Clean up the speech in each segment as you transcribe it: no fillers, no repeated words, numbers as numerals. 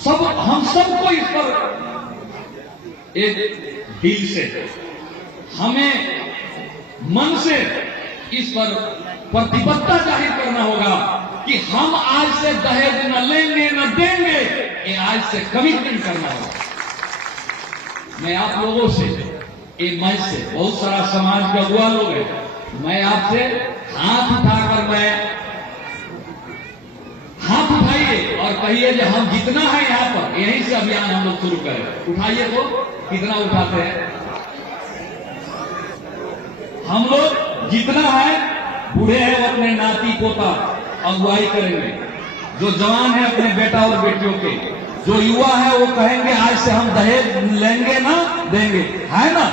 सब हम सबको इस पर एक दिल से, हमें मन से इस पर प्रतिबद्धता जाहिर करना होगा कि हम आज से दहेज न लेंगे न देंगे, ये आज से कमिटमेंट करना होगा। मैं आप लोगों से, मैं से, बहुत सारा समाज के अगुआ लोग हैं, मैं आपसे हाथ उठाकर हाथ उठाइए और कहिए कि हम जितना है यहाँ पर, यहीं से अभियान हम लोग शुरू करें। उठाइए तो कितना उठाते हैं हम लोग? जितना है, बूढ़े हैं वो अपने नाती पोता अगुवाई करेंगे, जो जवान है अपने बेटा और बेटियों के, जो युवा है वो कहेंगे आज से हम दहेज लेंगे ना देंगे, है ना?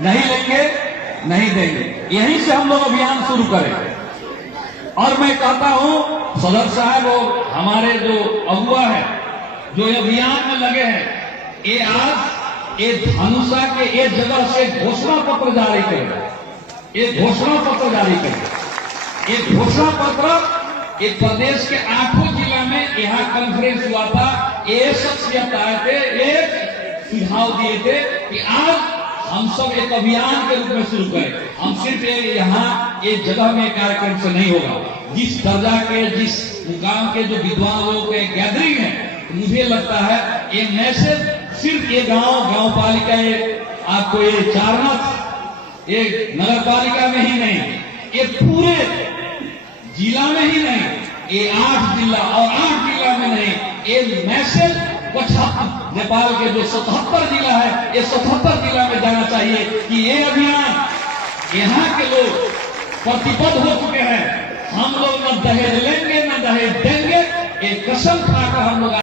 नहीं लेंगे नहीं देंगे, यहीं से हम लोग अभियान शुरू करें। और मैं कहता हूं सदर साहब और हमारे जो अगुआ है जो अभियान में लगे हैं, ये आज ये धनुषा के एक जगह से घोषणा पत्र जारी करें, ये घोषणा पत्र जारी करें। ये घोषणा पत्र एक प्रदेश के 8 जिला में यहाँ कॉन्फ्रेंस हुआ था, ये शख्सियत आए थे, एक सुझाव दिए थे कि आज हम सब एक अभियान के रूप में शुरू करें। हम सिर्फ यहाँ एक जगह में कार्यक्रम से नहीं होगा, जिस दर्जा के, जिस मुकाम के जो विद्वान लोगों के गैदरिंग है, तो मुझे लगता है ये मैसेज सिर्फ ये गांव पालिका, आपको ये चारनाथ, ये नगर पालिका में ही नहीं, ये पूरे जिला में ही नहीं, ये 8 जिला और 8 जिला में नहीं, ये मैसेज नेपाल के जो 77 जिला है, ये 77 जिला में जाना चाहिए कि ये अभियान यहाँ के लोग प्रतिबद्ध हो चुके हैं। हम लोग न दहेज लेंगे न दहेज देंगे, एक कसम खाकर हम लोग